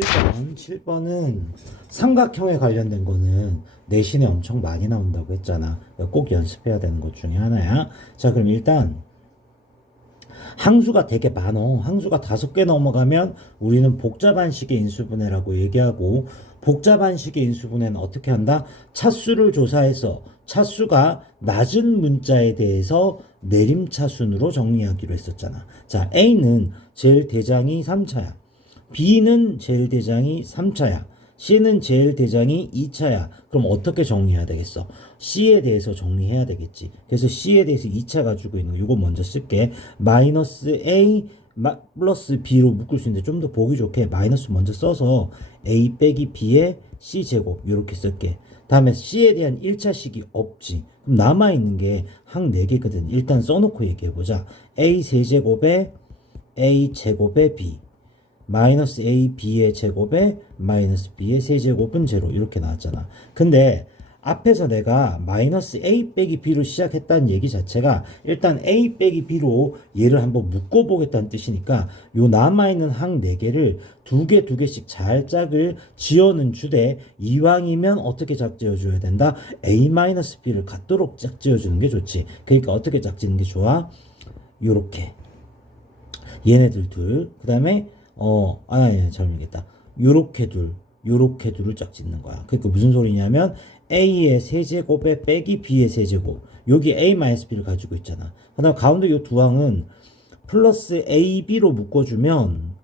7번은 삼각형에 관련된 거는 내신에 엄청 많이 나온다고 했잖아. 꼭 연습해야 되는 것 중에 하나야. 자, 그럼 일단 항수가 되게 많어. 항수가 5개 넘어가면 우리는 복잡한 식의 인수분해라고 얘기하고, 복잡한 식의 인수분해는 어떻게 한다? 차수를 조사해서 차수가 낮은 문자에 대해서 내림차순으로 정리하기로 했었잖아. 자, A는 제일 대장이 3차야. B는 제일 대장이 3차야. C는 제일 대장이 2차야. 그럼 어떻게 정리해야 되겠어? C에 대해서 정리해야 되겠지. 그래서 C에 대해서 2차 가지고 있는 거 이거 먼저 쓸게. 마이너스 A 플러스 B로 묶을 수 있는데 좀 더 보기 좋게 마이너스 먼저 써서 A 빼기 B의 C제곱 이렇게 쓸게. 다음에 C에 대한 1차식이 없지. 그럼 남아있는 게 항 4개거든. 일단 써놓고 얘기해보자. A 세제곱에 A 제곱에 B 마이너스 a b의 제곱에 마이너스 b의 세제곱은 제로 이렇게 나왔잖아. 근데 앞에서 내가 마이너스 a 빼기 b로 시작했다는 얘기 자체가 일단 a 빼기 b로 얘를 한번 묶어보겠다는 뜻이니까 요 남아있는 항 4개를 2개씩 잘 짝을 지어는 주되 이왕이면 어떻게 짝지어줘야 된다? a 마이너스 b를 같도록 짝지어주는 게 좋지. 그러니까 어떻게 짝지는 게 좋아? 요렇게 얘네들 둘, 그 다음에 잘모르겠다. 요렇게 둘을 짝 짓는 거야. 그러니까 무슨 소리냐면 A의 세제곱에 빼기 B의 세제곱. 여기 A-B를 가지고 있잖아. 그 다음 가운데 요 두 항은 플러스 AB로 묶어주면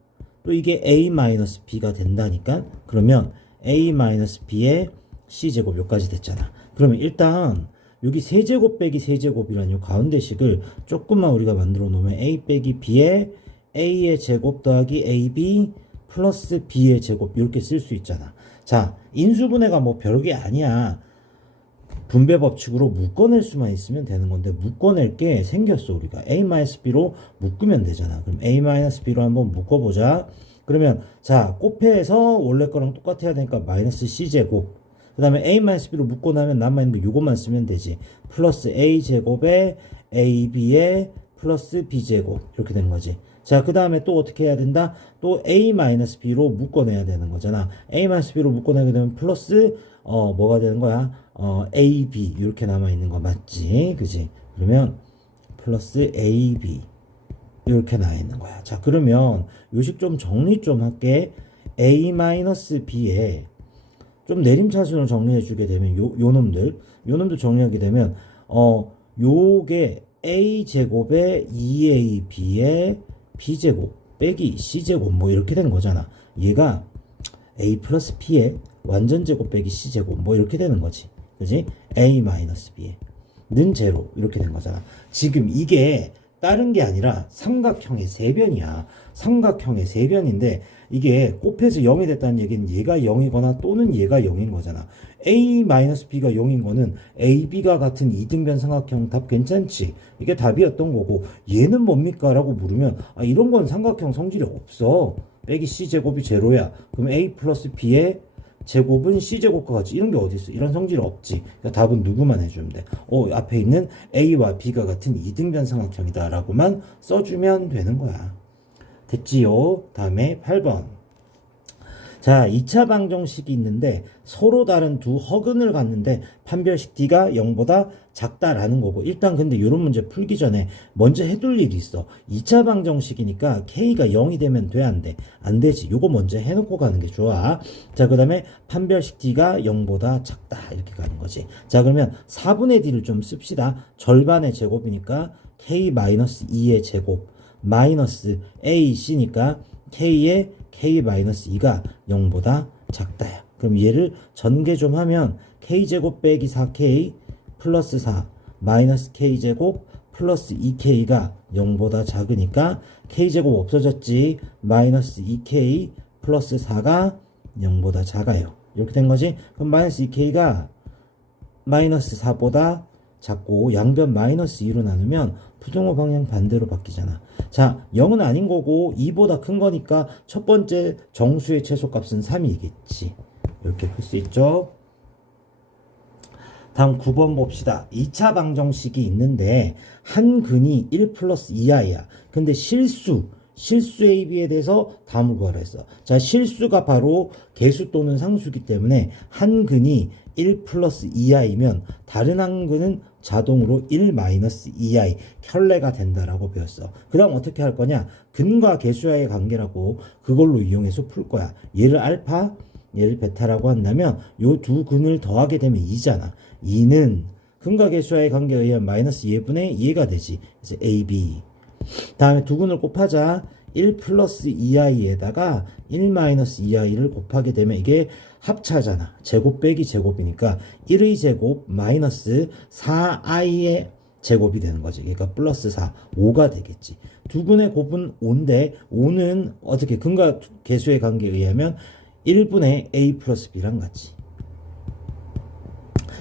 또 이게 A-B가 된다니까? 그러면 A-B의 C제곱 요까지 됐잖아. 그러면 일단 여기 세제곱 빼기 세제곱이라는 요 가운데 식을 조금만 우리가 만들어 놓으면 A 빼기 B의 A의 제곱 더하기 AB 플러스 B의 제곱 이렇게 쓸 수 있잖아. 자, 인수분해가 뭐 별게 아니야. 분배 법칙으로 묶어낼 수만 있으면 되는 건데 묶어낼 게 생겼어. 우리가 A-B로 묶으면 되잖아. 그럼 A-B로 한번 묶어보자. 그러면 자, 곱해서 원래 거랑 똑같아야 되니까 마이너스 C제곱, 그 다음에 A-B로 묶고 나면 남아있는 거 요것만 쓰면 되지. 플러스 A제곱에 AB에 플러스 B제곱 이렇게 된 거지. 자, 그 다음에 또 어떻게 해야 된다? 또 A-B로 묶어내야 되는 거잖아. A-B로 묶어내게 되면 플러스 뭐가 되는 거야? AB 이렇게 남아있는 거 맞지? 그지? 그러면 플러스 AB 이렇게 나와있는 거야. 자, 그러면 요식 좀 정리 좀 할게. A-B에 좀 내림차순으로 정리해 주게 되면 요 놈들 정리하게 되면 요게 A제곱에 2AB에 B제곱 빼기 C제곱 뭐 이렇게 되는 거잖아. 얘가 A 플러스 P의 완전제곱 빼기 C제곱 뭐 이렇게 되는 거지. 그지? A 마이너스 B에 는 제로 이렇게 된 거잖아. 지금 이게 다른 게 아니라 삼각형의 세변이야. 삼각형의 세변인데 이게 곱해서 0이 됐다는 얘기는 얘가 0이거나 또는 얘가 0인 거잖아. A-B가 0인 거는 AB가 같은 이등변 삼각형 답 괜찮지? 이게 답이었던 거고 얘는 뭡니까? 라고 물으면 이런 건 삼각형 성질이 없어. 빼기 C제곱이 제로야. 그럼 A 플러스 B의 제곱은 C제곱과 같이 이런 게 어디 있어? 이런 성질이 없지. 그러니까 답은 누구만 해주면 돼. 앞에 있는 A와 B가 같은 이등변 삼각형이다 라고만 써주면 되는 거야. 됐지요? 다음에 8번. 자, 2차 방정식이 있는데 서로 다른 두 허근을 갖는데 판별식 D가 0보다 작다라는 거고, 일단 근데 이런 문제 풀기 전에 먼저 해둘 일이 있어. 2차 방정식이니까 K가 0이 되면 돼, 안 돼? 안 되지. 요거 먼저 해놓고 가는 게 좋아. 자, 그 다음에 판별식 D가 0보다 작다 이렇게 가는 거지. 자, 그러면 4분의 D를 좀 씁시다. 절반의 제곱이니까 K-2의 제곱 마이너스 AC니까 K의 K-2가 0보다 작다야. 그럼 얘를 전개 좀 하면 K제곱 빼기 4K 플러스 4 마이너스 K제곱 플러스 2K가 0보다 작으니까 K제곱 없어졌지. 마이너스 2K 플러스 4가 0보다 작아요. 이렇게 된 거지. 그럼 마이너스 2K가 마이너스 4보다 작고 양변 마이너스 2로 나누면 부등호 방향 반대로 바뀌잖아. 자, 0은 아닌 거고 2보다 큰 거니까 첫 번째 정수의 최소값은 3이겠지. 이렇게 풀 수 있죠. 다음 9번 봅시다. 2차 방정식이 있는데 한 근이 1 플러스 2i야. 근데 실수 실수 AB에 대해서 다음을 구하라 했어. 자, 실수가 바로 개수 또는 상수기 때문에 한 근이 1 플러스 2i면 다른 한 근은 자동으로 1 마이너스 2i 켤레가 된다라고 배웠어. 그 다음 어떻게 할 거냐? 근과 개수와의 관계라고 그걸로 이용해서 풀 거야. 얘를 알파, 얘를 베타라고 한다면 요 두 근을 더하게 되면 2잖아. 2는 근과 개수와의 관계에 의한 마이너스 2분의 2가 되지. 그래서 AB. 다음에 두 근을 곱하자. 1 플러스 2i에다가 1 마이너스 2i를 곱하게 되면 이게 합차잖아. 제곱 빼기 제곱이니까 1의 제곱 마이너스 4i의 제곱이 되는 거지. 그러니까 플러스 4, 5가 되겠지. 두 근의 곱은 5인데 5는 어떻게 근과 개수의 관계에 의하면 1분의 a 플러스 b랑 같지.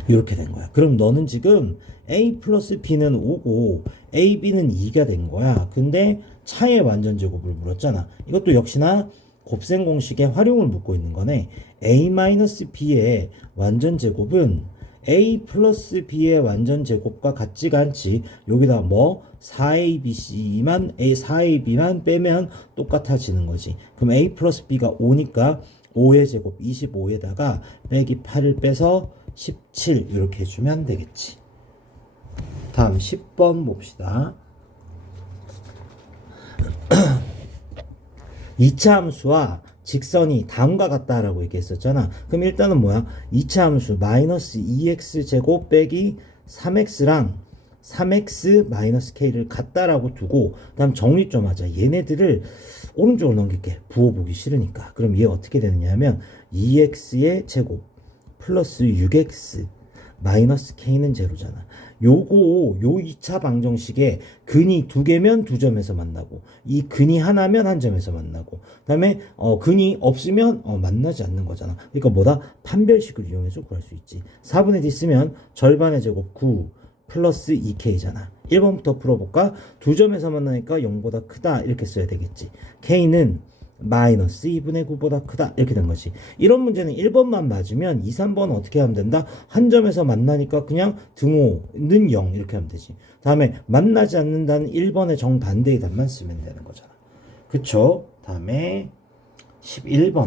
이렇게 된 거야. 그럼 너는 지금 a 플러스 b는 5고 a, b는 2가 된 거야. 근데 차의 완전 제곱을 물었잖아. 이것도 역시나 곱셈 공식의 활용을 묻고 있는 거네. a 마이너스 b의 완전 제곱은 a 플러스 b의 완전 제곱과 같지가 않지. 여기다 뭐 4abc만 4ab만 빼면 똑같아지는 거지. 그럼 a 플러스 b가 5니까 5의 제곱 25에다가 빼기 8을 빼서 17 이렇게 해주면 되겠지. 다음 10번 봅시다. 2차 함수와 직선이 다음과 같다라고 얘기했었잖아. 그럼 일단은 뭐야? 2차 함수 마이너스 2x제곱 빼기 3x랑 3x 마이너스 k를 같다라고 두고 다음 정리 좀 하자. 얘네들을 오른쪽으로 넘길게. 부호보기 싫으니까. 그럼 얘 어떻게 되느냐 하면 2x의 제곱 플러스 6x 마이너스 k는 제로잖아. 요거 요 2차 방정식에 근이 두 개면 두 점에서 만나고 이 근이 하나면 한 점에서 만나고 그다음에 근이 없으면 만나지 않는 거잖아. 그러니까 뭐다? 판별식을 이용해서 구할 수 있지. 4분의 d 쓰면 절반의 제곱 9 플러스 2k잖아. 1번부터 풀어볼까? 두 점에서 만나니까 0보다 크다 이렇게 써야 되겠지. k는 마이너스 2분의 9보다 크다 이렇게 된 거지. 이런 문제는 1번만 맞으면 2, 3번은 어떻게 하면 된다? 한 점에서 만나니까 그냥 등호는 0 이렇게 하면 되지. 다음에 만나지 않는다는 1번의 정반대의 답만 쓰면 되는 거잖아. 그쵸? 다음에 11번